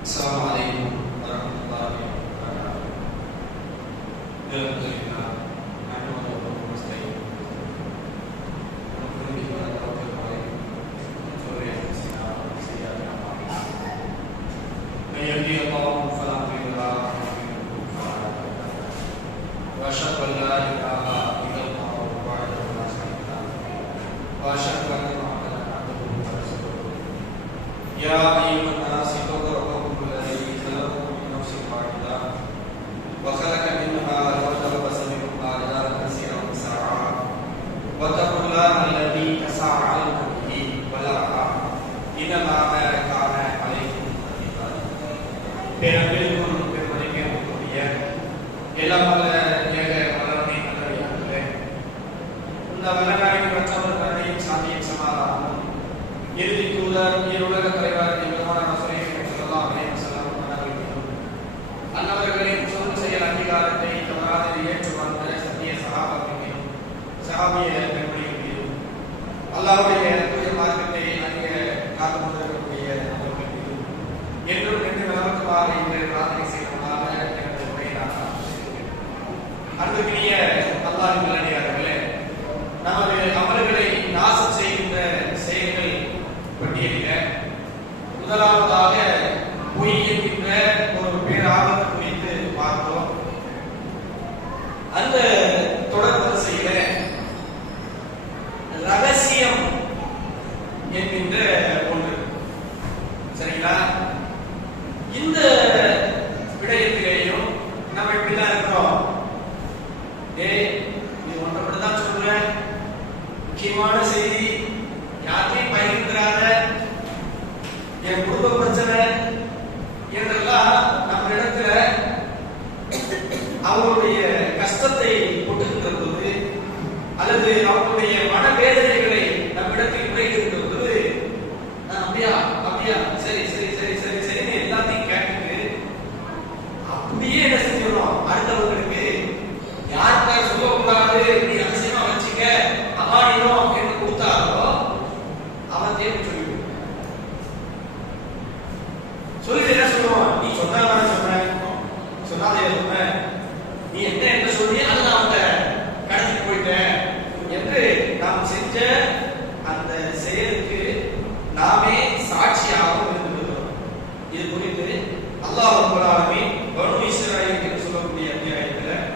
السلام عليكم ورحمة الله وبركاته. الحمد لله نحمده ونستعينه ونؤمن به ونتوكل عليه من شرور أنفسنا ومن سيئات أعمالنا. من يهده الله فلا مضل له ومن يضلل فلا هادي له. وأشهد أن لا إله إلا الله وحده لا شريك له وأشهد أن محمدا عبده ورسوله. يا أيها الناس اتقوا ربكم الذي خلقكم من نفس واحدة وخلق منها زوجها وبث منهما رجالا كثيرا ونساء واتقوا الله الذي تساءلون به والأرحام إن الله كان عليكم رقيبا. பேரன்பிற்கும் பெருமதிப்பிற்குரிய எல்லாம் வல்ல ஏக வல்லமை நல்லடியார்களே, இந்த வல்லமையின் மற்றவர் கருணையும் சாந்தியும் சமாதானமும் இறுதி தூதர் இருலக தலைவர் பெருமானார் ஸல்லல்லாஹு அலைஹி வஸல்லம் அவர்களின் அன்னவர்களின் சொல் செயல் அங்கீகாரத்தை தவறாது ஏற்று வாழ்ந்த சத்திய சஹாபாக்களின் சஹாபிய பெண்மணிகளின் அல்லாஹ்வுடைய தூய மார்க்கத்தை அறிய காத்துக் கொண்டிருக்கக்கூடிய அவர்களின் என்றும் ரெண்டு நிலவரத்துவாக இன்று பிரார்த்தனை செய்வதாக எனது உரையை நான் ஆரம்பிக்கிறேன். அன்புக்குரிய அல்லாஹ்வின் நல்லடியார்களே, நமது அமல்களை நாசம் செய்கின்ற செயல்கள் பட்டியலில் முதலாவதாக பொய் என்கின்ற ஒரு பேராபத்து குறித்து பார்த்தோம். அந்த தொடர் வரிசையில ரகசியம் என்கின்ற ஒன்று, சரிங்களா? இந்த விடயத்திலேயும் நம்ம எப்படிதான் இருக்கிறோம்? இது ஒன்றை மட்டும் தான் சொல்றேன், முக்கியமான செய்தி யாரையும் பகிர்ந்துடாத, என் குடும்ப பிரச்சனை என்றெல்லாம் நம்ம இடத்துல அவங்களுடைய கஷ்டத்தை கொட்டுகின்ற போது அல்லது அவங்களுடைய மனவேதனைகளை நம்ம இடத்தில் குறைகின்ற போது அப்படியா அப்படியா சரி சரி சரி சரி சரின்னு எல்லாத்தையும் கேட்டுட்டு அப்படியே என்ன செஞ்சிடணும், அடுத்தவர்களுக்கு யாருக்காக சொல்லக்கூடாது, நீ அவசியமா வச்சுக்க அமானியம் என்று கொடுத்தாரோ அவன் தேர்வு சொல்லி என்ன சொல்லுவான், நீ சொன்னா சொன்ன சொன்னாதே சொன்ன, நீ என்ன என்ன சொல்லி அதை நான் அவங்க கடத்திட்டு போயிட்டேன் என்று நாம் செஞ்ச அந்த செயலுக்கு நாமே சாட்சியாகவும் இருந்துள்ளோம். இது குறித்து அல்லாஹ் ரப்பல் ஆலமீன் பனு இஸ்ராயீல் என்று சொல்லக்கூடிய அத்தியாயத்தில்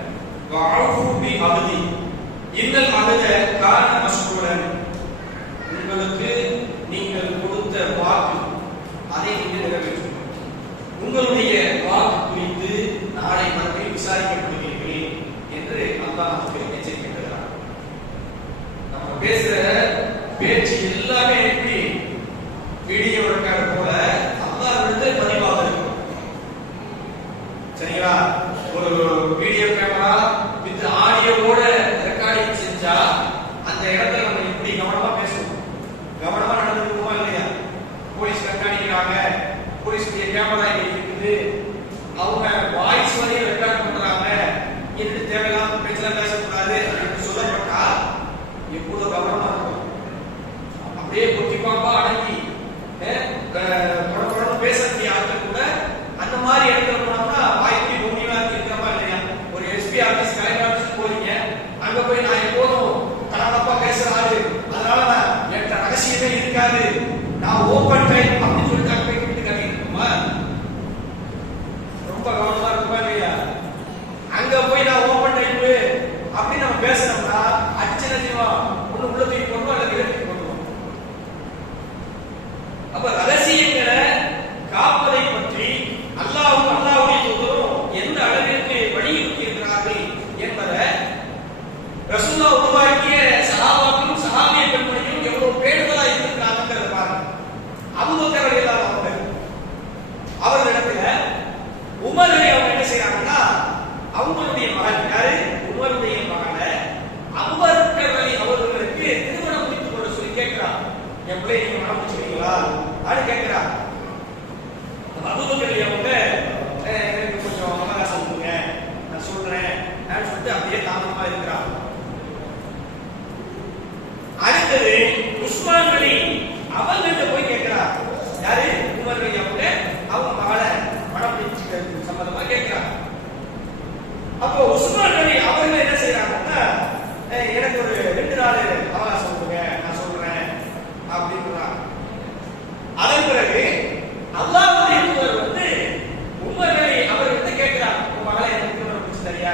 வஅஃபு பி அஹதி இன்னல் அஹத கான மஸ்ஊலன், உங்களுக்கு நீங்கள் கொடுத்த வாக்கு அதை நீங்கள் நிறைவேற்றுங்கள், உங்களுடைய வாக்கு குறித்து நாளை மறுபடியும் விசாரிக்கப்படுகிறீர்கள் என்று அல்லாஹ் நமக்கு எச்சரிக்கிறார். நம்ம பேசுற பேச்சு எல்லாமே எப்படி வீடியோ ரெக்கார்டு போல அல்லாஹ் விட்டு பதிவாக இருக்கும், சரிங்களா? ஒரு வீடியோ கேமரா வித் ஆடியோவோட ரெக்கார்டிங் செஞ்சா அந்த இடத்துல நம்ம எப்படி கவனமா பேசணும், கவனமா நடந்துக்குமா இல்லையா? போலீஸ் கண்காணிக்கிறாங்க, போலீஸுடைய கேமரா இருக்குது, அவங்க வாய்ஸ் வரையும் ரெக்கார்ட் பண்றாங்க என்று தேவையில்லாம பேச்செல்லாம் பேசக்கூடாது அப்படின்னு சொல்லப்பட்டா எப்போதும் கவனமா இருக்கும். அப்படியே பொத்தி பாப்பா அடங்கி பேசக்கூடிய ஆட்கள் கூட அந்த மாதிரி இடத்துல போனோம்னா வாய்ப்பு பூமியா இருக்கிறமா இல்லையா? ஒரு எஸ்பி ஆபீஸ் கலெக்டர் ஆபீஸ் போறீங்க, அங்க போய் நான் எப்போதும் தனப்பா பேசுறாரு, அதனால நான் என்கிட்ட ரகசியமே இருக்காது, நான் ஓபன் டைம் அப்படின்னு சொல்லிட்டு அங்க போய் கிட்ட கட்டிருக்குமா? ரொம்ப கவனமா இருக்குமா இல்லையா? அங்க போய் நான் ஓபன் டைம் அப்படின்னு நம்ம பேசணும்னா அடிச்சு நினைச்சுவோம், ஒண்ணு உள்ள தூக்கி போடுவோம் அல்லது வெளியே தூக்கி போடுவோம். அப்ப ரகசியங்களை அதன் பிறகு அல்லாஹ்வுடைய தூதர் வந்து உமரை அவர்கிட்ட கேட்கிறார், உன் மகளை எனக்கு திருமணம் முடிச்சு தரியா?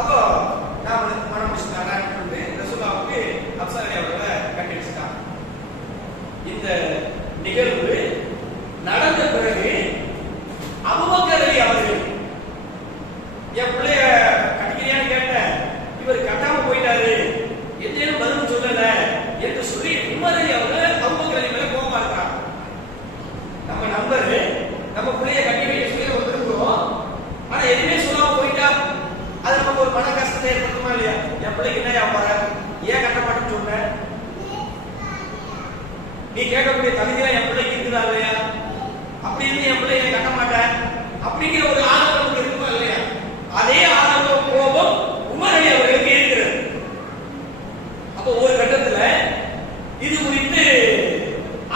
அப்போ நான் மனம் முடிச்சு தரேன்னு சொல்லிட்டு ரசூலுல்லாஹ்வுக்கு ஹப்ஸா ரலி அவர்களை கட்டி வச்சுட்டாங்க. இந்த நிகழ்வு நடந்த பிறகு அபூபக்கர் ரலி அவர்கள், என் பிள்ளைய கட்டிக்கிறியான்னு கேட்டேன், இவர் கட்டாம போயிட்டாரு, எந்தேனும் பதில் சொல்லல என்று சொல்லி உமர் ரலி அவர்கள் அபூபக்கர் ரலி மேல கோபமா இருக்கிறாங்க. நம்ம நம்பர் நம்ம பிள்ளைய கட்டி வைக்க சொல்லி வந்திருக்கிறோம், ஆனா எதுவுமே சொல்லாம போயிட்டா அது நமக்கு ஒரு மன கஷ்டத்தை ஏற்படுத்துமா இல்லையா? என் பிள்ளைக்கு என்ன வியாபார, ஏன் கட்ட மாட்டேன்னு சொன்ன, நீ கேட்கக்கூடிய தகுதியா என் பிள்ளைக்கு இருக்குதா இல்லையா? அப்படி இருந்து என் பிள்ளைய கட்ட மாட்டேன் அப்படிங்கிற ஒரு ஆர்வம் நமக்கு இருக்குமா இல்லையா? அதே ஆர்வம் கோபம் உமர் அலி அவர்களுக்கு இருக்கிறது. அப்போ ஒரு கட்டத்துல இது குறித்து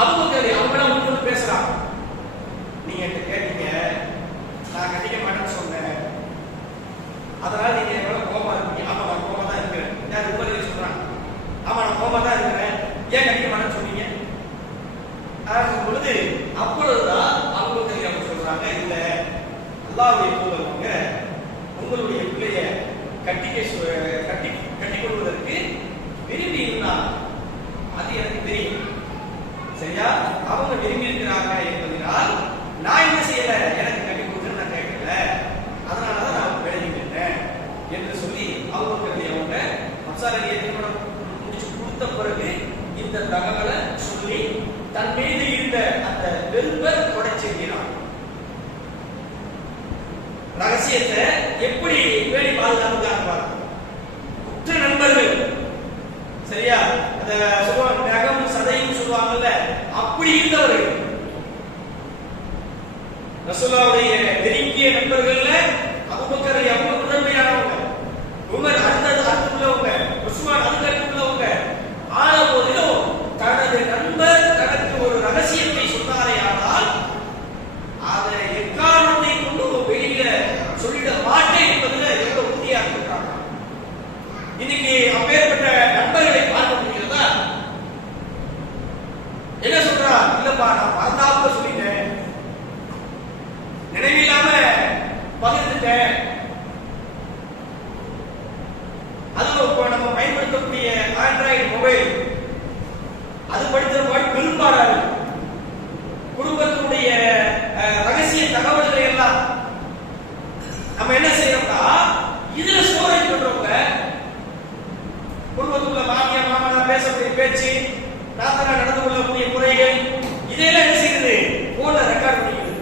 அபூபக்கர் அவங்கள முன்னாடி பேசுறாங்க. நீங்க என்கிட்ட கேட்டீங்க, நான் கட்டிக்க மாட்டேன்னு சொன்னேன், அதனால நீங்க எவ்வளவு கோபமா இருக்கீங்க? ஆமா நான் கோபமா தான் இருக்கிறேன். யார் உமர் அலி சொல்றாங்க, ஆமா நான் கோபமா தான் இருக்கிறேன், ஏன் கட்டிக்க மாட்டேன்னு சொன்னீங்க பொழுது அப்பொழுதுதான் அபூபக்கர் அவங்க சொல்றாங்க, இல்ல அல்லாஹ்வுடைய தூதர்ங்க உங்களுடைய பிள்ளைய கட்டி கொள்வதற்கு விரும்பி இருந்தாங்க, அது எனக்கு தெரியும், சரியா? அவங்க விரும்பி இருக்கிறாங்க என்பதனால் நான் என்ன செய்யல, எனக்கு கட்டி கொடுத்து நான் கேட்கல, அதனாலதான் நான் விலகிட்டேன் என்று சொல்லி அபூபக்கர் அவங்க ஹப்ஸா ரலியை திருமணம் முடிச்சு கொடுத்த பிறகு இந்த தகவலை சொல்லி தன் மீது இருந்த அந்த வெறுப்பை கொடை செய்கிறான். ரகசியத்தை எப்படி பேணி பாதுகாப்பு, உற்ற நண்பர்கள், சரியா? அந்த சொல்லுவாங்க நகம் சதையும் சொல்லுவாங்கல்ல, அப்படி இருந்தவர்கள் ரசூலுல்லாஹ்வுடைய நெருங்கிய நண்பர்கள்ல அபூபக்கர் அவங்க முதன்மையானவங்க, உமர் அடுத்துள்ளவங்க, உஸ்மான் அடுத்துள்ளவங்க. ஆன போதிலும் தனது நண்பர் தனக்கு ஒரு ரகசியத்தை சொன்னாரே ஆனால் அதை எக்காரணத்தை கொண்டு வெளியில சொல்லிட மாட்டேன் என்பதுல எவ்வளவு உறுதியா இருக்காங்க. இன்னைக்கு அப்பேற்பட்ட நண்பர்களை பார்க்க முடிகிறதா? என்ன சொல்றா, இல்லப்பா நான் மறந்தாப்புல சொல்லிட்டேன், நினைவில்லாம பகிர்ந்துட்டேன். அதுவும் இப்போ நம்ம பயன்படுத்தக்கூடிய ஆண்ட்ராய்டு மொபைல் அது படித்த பாடு பெரும்பாலான குடும்பத்தினுடைய ரகசிய தகவல்களை எல்லாம் நம்ம என்ன செய்யறோம்னா இதுல ஸ்டோரேஜ் பண்றவங்க, குடும்பத்துக்குள்ள மாமியார் மாமனார் பேசக்கூடிய பேச்சு, நாத்தனா நடந்து கொள்ளக்கூடிய முறைகள், இதெல்லாம் என்ன செய்யுது, போன்ல ரெக்கார்ட் பண்ணிக்குது.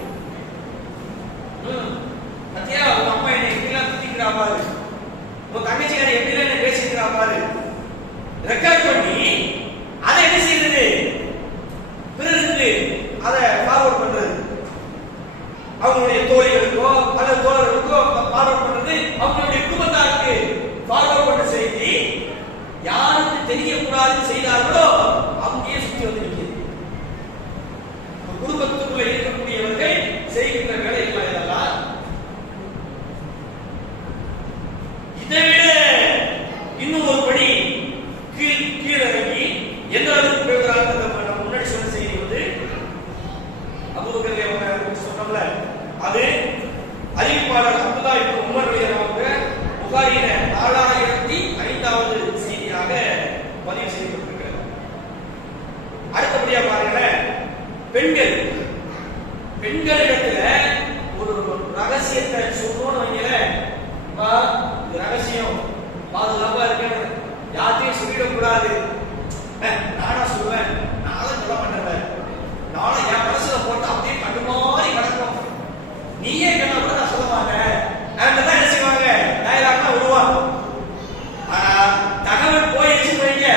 பத்தியா உங்க அம்மா என்னை எப்படிலாம் திட்டிக்கிறா பாரு, உன் தங்கச்சியார் எப்படிலாம் என்ன பேசிக்கிறா பாரு, ரெக்கார்ட் பண்ணி அதை என்ன செய்யறது, பிறருக்கு அதை ஃபார்வர்ட் பண்றது, அவங்களுடைய தோழிகளுக்கோ அல்லது தோழர்களுக்கோ ஃபார்வர்ட் பண்றது, அவங்களுடைய குடும்பத்தாருக்கு ஃபார்வர்ட் பண்ண செய்தி யாருக்கு தெரியக்கூடாதுன்னு செய்தார்களோ அங்கேயே சுற்றி வந்து நிற்கிறது. குடும்பத்துக்குள்ள இருக்கக்கூடியவர்கள் செய்கின்ற வேலைகள் இதெல்லாம். இதை விட இன்னும் ஒரு படி கீழிறங்கி எந்த அளவுக்கு பேசுறாங்க முன்னாடி சொன்ன செய்தி வந்து அபூபக்கர் அவங்க சொன்னோம்ல, அது அறிவிப்பாளர் அப்துல்லாஹ் இப்னு உமர் ரலியல்லாஹு புகாரியில 4005வது செய்தியாக பதிவு செய்யப்பட்டிருக்கிறது. அடுத்தபடியா பாருங்க, பெண்களிடத்துல ஒரு ரகசியத்தை சொல்லணும்னு வைங்களேன், இந்த ரகசியம் பாதுகாப்பா இருக்கணும், யார்ட்டையும் சொல்லிடக்கூடாது, நானா சொல்லுவேன், நானும் சொல்ல மாட்டேன், நானும் என் மனசுல போட்டு அப்படியே கண்டு மாதிரி கிடக்கும், நீயே கேட்டா கூட நான் சொல்ல மாட்டேன், தான் என்ன செய்வாங்க, டயலாக்னா விடுவாங்க. ஆனா தகவல் போயிடுச்சு வைங்க,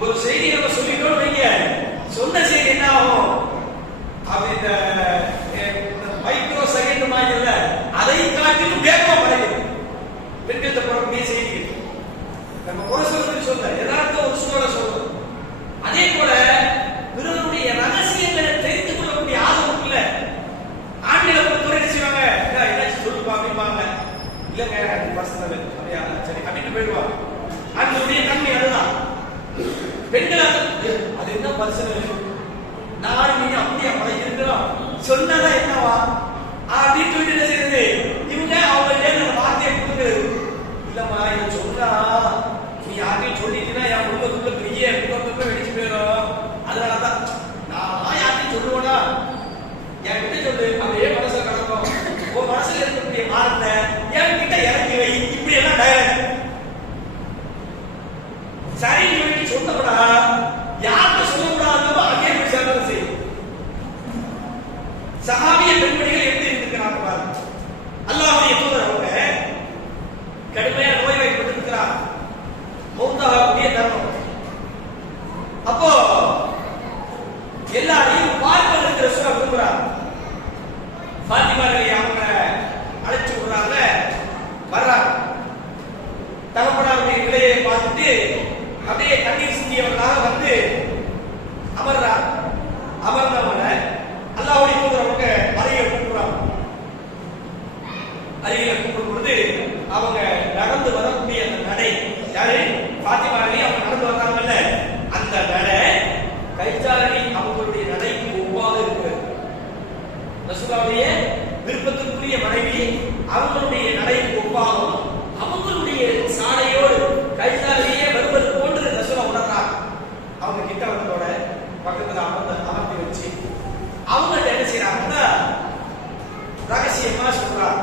ஒரு செய்தி நம்ம சொல்லிட்டோம் வைங்க, சொன்ன செய்தி என்ன ஆகும், அப்படி இந்த மைக்ரோ செகண்ட் மாதிரி அதை காட்டிலும் வேகமா படைக்கும் பெண்கள் போடக்கூடிய செய்தி. நம்ம ஒரு சொல்றது சொல்ல யதார்த்த ஒரு சூழலை சொல்றோம், சொன்னதான் என்னவா அப்படின்னு சொல்லிட்டு என்ன செய்யறது இவங்க அவங்க வார்த்தையை கொடுக்குறது இல்லம்மா இதை சொன்னா நீ யார்கிட்டையும் சொல்லிட்டீங்கன்னா என் குடும்பத்துக்குள்ள பெரிய குடும்பத்துக்குள்ள வெடிச்சு போயிடும். அதனாலதான் நான் யார்கிட்டையும் சொல்லுவேனா என்கிட்ட சொல்லு அப்படியே மனசுல கிடக்கும். உன் மனசுல இருக்கக்கூடிய வார்த்தை என்கிட்ட இறக்கி வை. இப்படி எல்லாம் டயலாக் சரி நீ சொன்னப்படா யார்கிட்ட சொல்லக்கூடாதோ அங்கே போய் சேர்ந்து செய்யும். சஹாபிய பெண்மணிகள் எப்படி இருந்திருக்கிறாங்க பாருங்க. அல்லாஹ்வுடைய தூதர் அவங்க கடுமையான நோய்வாய்ப்பட்டிருக்கிறார். மௌத்தாகக்கூடிய தருணம். அப்போ எல்லாரையும் பார்ப்பதற்கு ரசூல் விரும்புறார். ஃபாத்திமா ரலியல்லாஹு அவங்க அழைச்சு விடுறாங்க. வர்றாங்க. தகப்பனாருடைய நிலையை பார்த்துட்டு அப்படியே கண்ணீர் சிந்தியவர்களாக வந்து அமர்றார். அமர்ந்தவங்க அல்லாஹ்வுடைய தூதர் அவங்க அருகில் கூப்பிடுறாங்க. அருகில் கூப்பிடும் பொழுது அவங்க நடந்து வரக்கூடிய அந்த நடை யாரு ஃபாத்திமா ரலி அவங்க நடந்து வர்றாங்கல்ல அந்த நடை கைச்சாரணி அவங்களுடைய நடைக்கு ஒவ்வாக இருக்கிறது. ரசூலுல்லாஹ்வுடைய விருப்பத்துக்குரிய மனைவி அவங்களுடைய நடைக்கு ஒவ்வாகும் அவங்களுடைய சாலையோடு கைச்சாலையே வருவது போன்று ரசூலுல்லாஹ் உணர்றாங்க. அவங்க கிட்ட வந்ததோட பக்கத்துல அமர்த்தி வச்சு அவங்க என்ன செய்யறாங்கன்னா ரகசியமா சொல்றாங்க.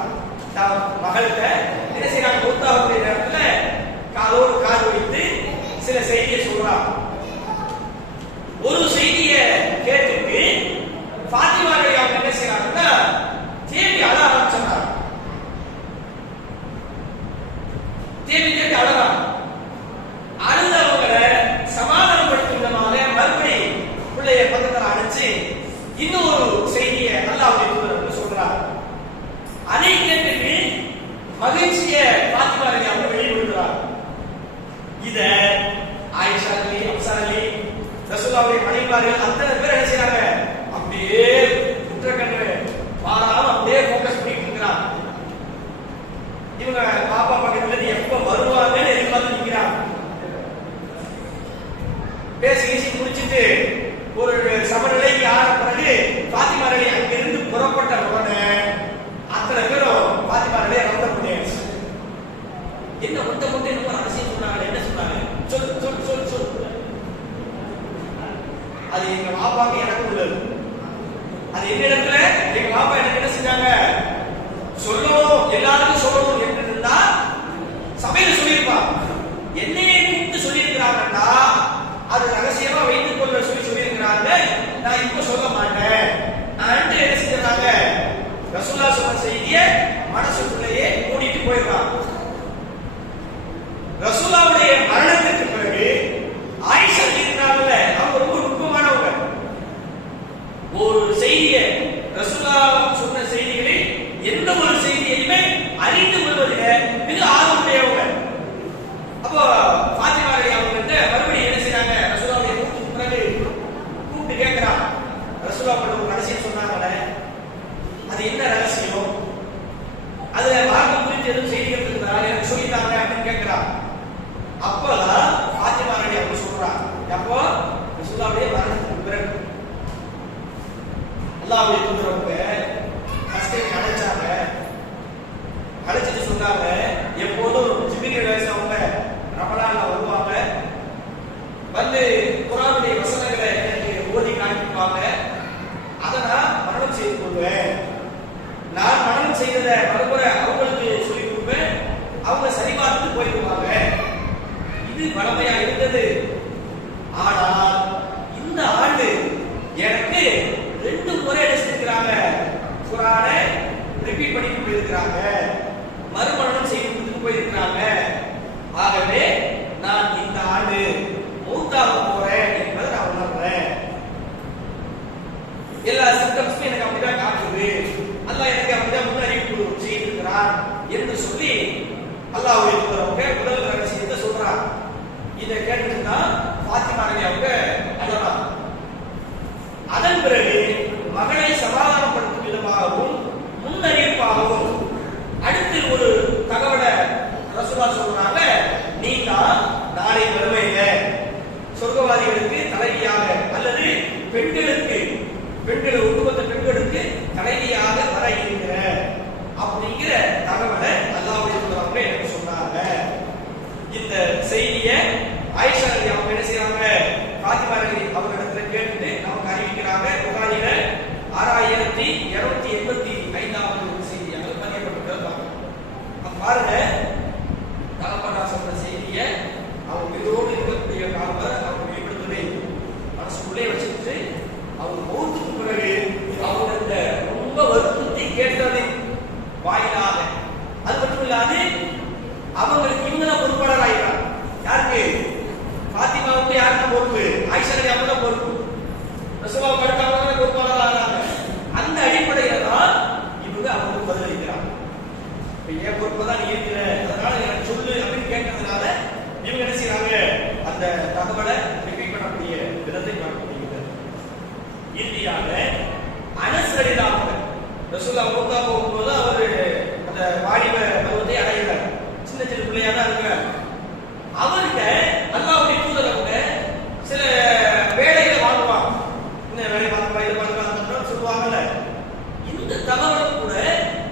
மகள்கிட்ட என்ன செய்யறாங்க மூத்தாவுடைய நேரத்துல காதோடு காது வைத்து சில செய்தியை சொல்றாங்க. ஒரு செய்தியை கேட்டுட்டு ஃபாத்திமா ரலி அவங்க என்ன செய்யறாங்கன்னா தேம்பி அழ ஆரம்பிச்சாங்க. தேம்பி அழறாங்க. அழுதவங்களை சமாதானப்படுத்தும் விதமாக மறுபடி பிள்ளைய பக்கத்தில் அழைச்சு இன்னொரு செய்தியை அல்லாஹ்வுடைய தூதர் சொல்றார். அதை கேட்டு மகிழ்ச்சிய ஃபாத்திமா ரலி அவங்க வெளிப்படுத்துறாங்க. இத ஆயிஷா ரலி அப்சா ரலி ரசூலுல்லாஹ்வுடைய மனைவிமார்கள் அத்தனை பேர் என்ன செய்றாங்க அப்படியே குற்றக்கண்ணு பாராம அப்படியே ஃபோக்கஸ் பண்ணிட்டு இருக்கிறாங்க. இவங்க பாப்பா பக்கத்துல இருந்து எப்ப வருவாங்கன்னு எதிர்பார்த்து நிக்கிறாங்க. பேசி முடிச்சிட்டு ஒரு சமநிலைக்கு ஆன பிறகு ஃபாத்திமா ரலி அங்கிருந்து புறப்பட்ட உடனே அத்தனை பேரும் ஃபாத்திமா ரலியை ரவுண்ட் பண்ணியாச்சு. என்ன முட்டை என்ன ரகசியம் சொன்னாங்க என்ன சொன்னாங்க சொல் அது எங்க பாப்பாக்கு எனக்கு உள்ளது. அது எந்த இடத்துல எங்க பாப்பா எனக்கு என்ன செஞ்சாங்க சொல்லணும் எல்லாருக்கும் சொல்லணும் என்று இருந்தா சபையில சொல்லியிருப்பாங்க. என்னையே கூப்பிட்டு சொல்லியிருக்கிறாங்கன்னா அது ரகசியமா வைத்துக் கொள்ள சொல்லியிருக்கிறாங்க. நான் இப்ப சொல்ல மாட்டேன். நான் என்ன செஞ்சாங்க ரசூலுல்லாஹ் சொன்ன செய்தியை மனசுக்குள்ளேயே மூடிட்டு போயிடுறாங்க. ரசூலுல்லாஹ்வுடைய மரணத்துக்கு பிறகு ஆயிஷா இருக்கிறாங்கல்ல அவங்க ரொம்ப நுட்பமானவங்க. ஒரு செய்தியை ரசூலுல்லாஹ் சொன்ன செய்திகளில் எந்த ஒரு செய்தியையுமே அறிந்து கொள்வதிலே மிக ஆர்வமுடையவங்க. அப்போ ஃபாத்திமா ரலி அவங்க மறுபடியும் என்ன செய்றாங்க ரசூலுல்லாஹ்வுடைய மூத்துக்கு பிறகு கூப்பிட்டு கேட்கிறாங்க. ரசூலுல்லாஹ் ஒரு ரகசியம் சொன்னாங்களே அது என்ன ரகசியம்? அதுல மார்க்கம் குறித்து எதுவும் செய்திகள் இருந்தா எனக்கு சொல்லிட்டாங்க அப்படின்னு கேட்கிறாங்க. அப்பதான் ஃபாத்திமா ரலி அவங்க சொல்றாங்க. அப்போ ரசூலுல்லாஹ்வுடைய மரணத்துக்கு பிறகு அல்லாஹ்வுடைய தூதர் அவங்க கஸ்டடி அடைச்சாங்க. அடைச்சிட்டு சொன்னாங்க எப்போதும் ஜிப்ரீல் அலைஹிஸ்ஸலாம் அவங்க ரமலான்ல வருவாங்க. வந்து குர்ஆனுடைய வசனங்களை எனக்கு ஓதி காண்பிப்பாங்க. அதை நான் மரணம் செய்து கொள்வேன். நான் மரணம் செய்ததை மறுமுறை அவங்களுக்கு சொல்லிக் கொடுப்பேன். அவங்க சரிபார்த்து போயிடுவாங்க. இது வளமையா இருந்தது. ஆனால் இந்த ஆண்டு எனக்கு 2 முறை எடுத்திருக்கிறாங்க. குர்ஆனை ரிப்பீட் பண்ணிட்டு போயிருக்கிறாங்க. மறுமணம் செய்து கொடுத்துட்டு போயிருக்கிறாங்க. ஆகவே நான் இந்த ஆண்டு மௌத்தாக போறேன் என்பதை நான் உணர்றேன். எல்லா சிம்டம்ஸும் எனக்கு அப்படிதான் காட்டுது. அல்லாஹ் எனக்கு அப்படிதான் முன்னறிவிப்பு செய்திருக்கிறார் என்று சொல்லி அல்லாஹ்வுடைய தூதர் அவங்க முதல் ரகசியத்தை சொல்றாங்க. இதை கேட்டுன்னா ஃபாத்திமா ரலி அவங்க அழறாங்க. அதன் பிறகு மகளை சமாதானப்படுத்தும் விதமாகவும் முன்னறிவிப்பாகவும் அடுத்து ஒரு தகவலை ரசூலுல்லாஹ் சொல்றாங்க. நீங்க நாளை மறுமையில சொர்க்கவாதிகளுக்கு தலைவியாக அல்லது பெண்களுக்கு ஒட்டுமொத்த பெண்களுக்கு ரசூலுல்லாஹ் மூத்தா போகும்போது அவரு அந்த வாலிப பருவத்தை அடைகிறார். சின்ன சின்ன பிள்ளையா தான் இருக்கிறார். அவருக்கு அல்லாஹ்வுடைய தூதர் அவங்க சில வேலைகளை வாங்குவாங்க. இந்த வேலை பார்க்க இது பார்க்க சொல்லுவாங்கல்ல. இந்த தகவலும் கூட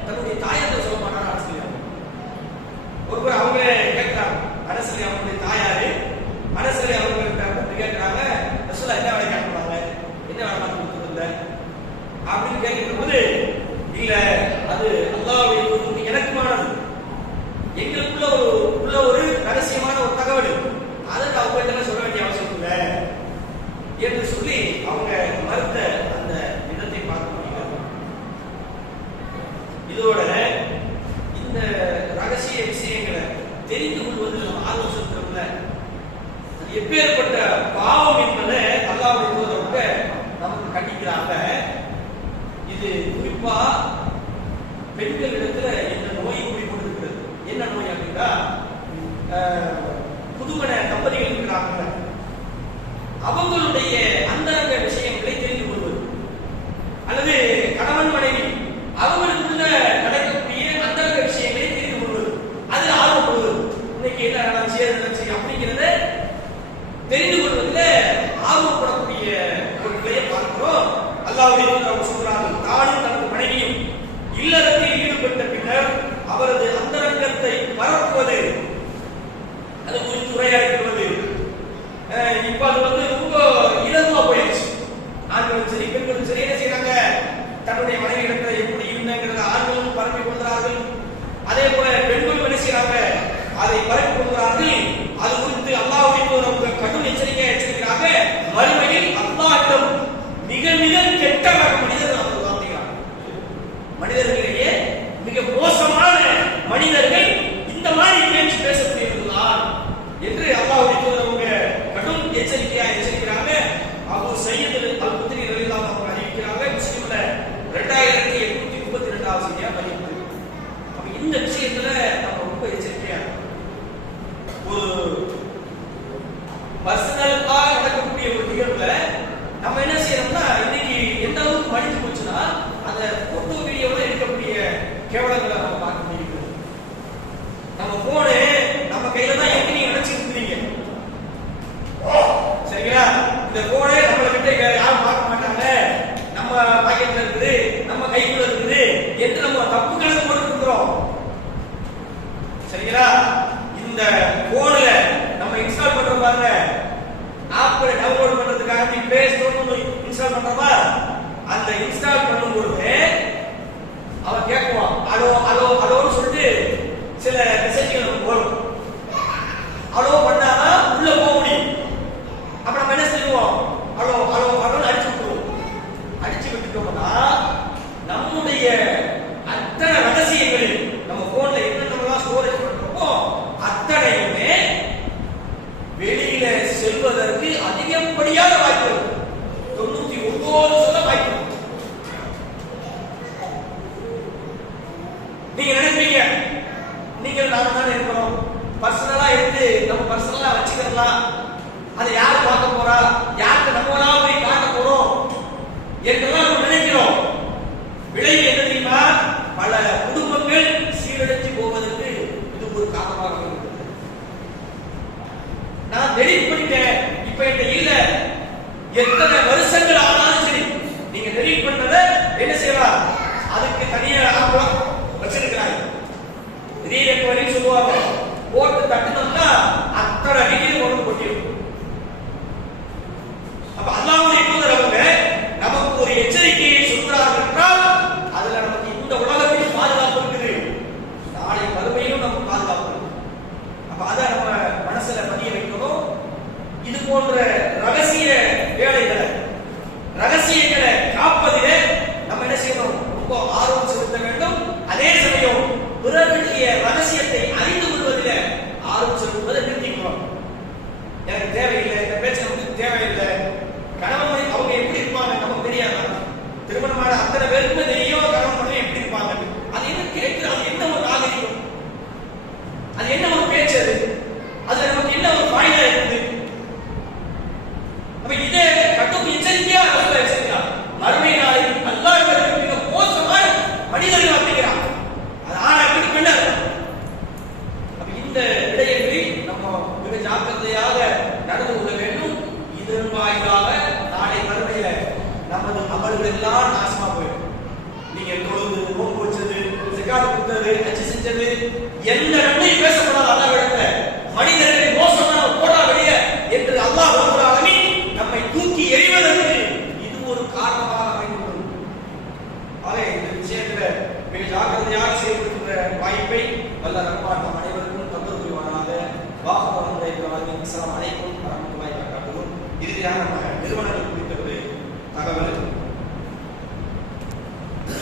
தன்னுடைய தாயார்கிட்ட சொல்ல மாட்டாங்க. அரசியல் ஒருவர் அவங்க கேட்கிறாங்க, அரசியல் அவங்களுடைய தாயாரு அரசியல் அவங்க கேட்கிறாங்க, ரசூலுல்லாஹ் என்ன வேலை கேட்கிறாங்க, என்ன வேலை பார்த்து கொடுத்ததில்ல அப்படின்னு கேட்கிற போது, இல்ல அது அல்லாஹ்வுடைய தூதருக்கு எனக்குமானது, எங்களுக்குள்ள ஒரு ரகசியமான ஒரு தகவல், அதற்கு அவங்க சொல்ல வேண்டிய அவசியம் இல்லை என்று சொல்லி அவங்க மறுத்த அந்த விதத்தை பார்க்க முடியாது. இதோட இந்த ரகசிய விஷயங்களை தெரிந்து கொள்வதில் நம்ம ஆர்வம் செலுத்துறோம்ல, எப்பேற்பட்ட பாவம் என்பதை அல்லாஹ்வுடைய தூதருக்கு நமக்கு கண்டிக்கிறாங்க. இது குறிப்பா பெண்களிடத்துல இந்த நோய் குடிக்கொண்டிருக்கிறது. என்ன நோய் அப்படின்னா, புதுமண தம்பதிகள் இருக்கிறாங்க, அவங்களுடைய அந்தரங்க விஷயங்களை தெரிந்து கொள்வது, அல்லது கணவன் மனைவி அவங்களுக்குள்ள நடக்கக்கூடிய அந்தரங்க விஷயங்களை தெரிந்து கொள்வது, அதில் ஆர்வப்படுவது, இன்னைக்கு என்ன நடந்துச்சு எது நடந்துச்சு அப்படிங்கிறத தெரிந்து கொள்வதில் ஆர்வப்படக்கூடிய ஒரு நிலையை பார்க்கிறோம். அல்லாஹ்வுடைய தூதர் சொல்றாங்க, தானும் தனது மனைவியும் இல்லறத்தில் ஈடுபட்ட பின்னர் அவரது அந்தரங்கத்தை பரப்புவது, அது குறித்து உரையாடுவது, இப்ப அது ரொம்ப இலகுவா போயிடுச்சு. ஆண்களும் சரி பெண்களும் சரி என்ன செய்யறாங்க, தன்னுடைய மனைவி இடத்துல எப்படி இருந்தாங்கிறத ஆண்களும் பரப்பி கொள்கிறார்கள். அதே போல பெண்களும் என்ன செய்யறாங்க, அதை பரப்பி கொள்கிறார்கள். அது குறித்து அல்லாஹ்வுடைய தூதர் கடும் எச்சரிக்கிறாங்க. மறுமையில் அல்லாஹ்விடம் மிக மிக கெட்ட மனிதர்கள் அவர் வார்த்தைகள், மனிதர்களிடையே மிக மோசமான மனிதர்கள் இந்த மாதிரி பேச்சு பேசக்கூடியவர்களால் என்று அல்லாஹ்வுடைய தூதர் அவங்க கடும் எச்சரிக்கிறாங்க. அபூ சய்யித் அல்-குத்ரி ரலியல்லாஹு அன்ஹு அறிவிக்கிறாங்க. முஸ்லிம்ல 2832வது செய்தியா பதிவு. அப்ப இந்த விஷயத்துல நம்ம ரொம்ப எச்சரிக்கையா, ஒரு பர்சனலா நடக்கக்கூடிய ஒரு நிகழ்வுல நம்ம என்ன செய்யறோம்னா, இன்னைக்கு எந்த அளவுக்கு மடிஞ்சு போச்சுன்னா அந்த போட்டோ வீடியோல இருக்கக்கூடிய கேவலங்களை நம்ம பார்க்க முடியுது. நம்ம போனு நம்ம கையில தான் எப்படி நீங்க நினைச்சிட்டு இருக்கீங்க, சரிங்களா? இந்த போனே நம்மளை விட்டு யாரும் பார்க்க மாட்டாங்க, நம்ம பாக்கெட்ல இருக்குது, நம்ம கைக்குள்ள இருக்குது என்று நம்ம தப்பு கணக்கு போட்டு இருக்கிறோம், சரிங்களா? இந்த போன்ல நம்ம இன்ஸ்டால் பண்றோம் பாருங்க, ஆப் டவுன்லோட் பண்றதுக்காக பிளே ஸ்டோர்ல இன்ஸ்டால் பண்றோமா, அந்த இன்ஸ்டால் பண்ணும்போது அவன் கேட்குவான், அலோ அலோ அலோன்னு சொல்லிட்டு சில மெசேஜ்கள் நமக்கு வரும். அலோ பண்ணாதான் உள்ள போக முடியும். அப்ப நம்ம என்ன செய்வோம், அலோ அலோ அலோன்னு அடிச்சு விட்டுருவோம். அடிச்சு விட்டுட்டோம்னா நம்முடைய அத்தனை ரகசியங்களில் நம்ம போன்ல என்னென்னலாம் ஸ்டோரேஜ் பண்றோமோ அத்தனையுமே வெளியில செல்வதற்கு அதிகப்படியான வாய்ப்பு, 99% வாய்ப்பு. நீங்க நினைப்பீங்க, நீங்கள் நானும் தான் இருக்கிறோம், பர்சனலா எடுத்து நம்ம பர்சனலா வச்சுக்கலாம், அதை யார் பார்க்க போறா, யாருக்கு நம்மளா போய் காட்ட போறோம் என்றெல்லாம் நம்ம நினைக்கிறோம். விளைவு என்ன தெரியுமா, பல குடும்பங்கள் சீரழித்து போவதற்கு இது ஒரு காரணமாக இருக்கிறது. நான் டெலிட் பண்ணிட்டேன், இப்ப என்கிட்ட இல்ல, எத்தனை வருஷங்கள் ஆனாலும் சரி நீங்க டெலிட் பண்ணதை என்ன செய்யலாம், அதுக்கு தனியா ஆப்லாம் வச்சிருக்கிறாங்க, ரீரெக்கவரி சொல்லுவாங்க, போட்டு தட்டுனோம்னா அத்தனை வீடியோ கொண்டு போட்டிடும். அப்ப அல்லாஹ்வுடைய தூதர் அவங்க நமக்கு ஒரு எச்சரிக்கையை சொல்கிறார்கள் என்றால் அதுல நமக்கு இந்த உலகத்தில் பாதுகாப்பு இருக்குது, நாளை மறுமையிலும் நமக்கு பாதுகாப்பு இருக்கு. அப்ப அதை நம்ம மனசுல பதிய வைக்கணும். இது போன்ற ரகசிய வேலைகளை, ரகசியங்களை காப்பதிலே நம்ம என்ன செய்யணும், ரொம்ப ஆர்வம் செலுத்த வேண்டும். அதே சமயம் பிறருடைய ரகசியத்தை அறிந்து கொள்வதில் ஆர்வம் செலுத்துவதை நிறுத்திக்கணும். எனக்கு தேவையில்லை, இந்த பேச்சு நமக்கு தேவையில்லை, கணவன் அவங்க எப்படி இருப்பாங்க நமக்கு தெரியாதா, திருமணமான அத்தனை பேருக்குமே தெரியும் கணவன் மனைவி எப்படி இருப்பாங்க, அது என்ன கேட்கிறது, அது என்ன ஒரு நாகரிகம், அது என்ன ஒரு பேச்சு, அது நமக்கு என்ன ஒரு வாய்தா இருக்குது. அப்ப இதே கட்டும் எச்சரிக்கையா எச்சரிக்கா, மறுமை நாளில் அல்லாஹ் மிக மோசமான எல்லாம் நாசமா போயிடும். நீங்க தொழுது, நோன்பு வச்சது, ஜகாத் கொடுத்தது, ஹஜ் செஞ்சது, எந்த நன்மையும் பேசப்படாத அல்லாஹ்விடத்துல மனிதர்களை மோசமான போடா வெளியே என்று அல்லாஹ் ரப்பல் ஆலமீன் நம்மை தூக்கி எறிவதற்கு இது ஒரு காரணமாக அமைந்துள்ளது. ஆக இந்த விஷயத்துல மிக ஜாக்கிரதையாக செயல்படுகின்ற வாய்ப்பை வல்ல ரஹ்மான் நம் அனைவருக்கும் தந்து புரிவானாக. வாஹ் அஸ்ஸலாமு அலைக்கும் வரஹ்மத்துல்லாஹி வபரகாத்துஹு. இறுதியாக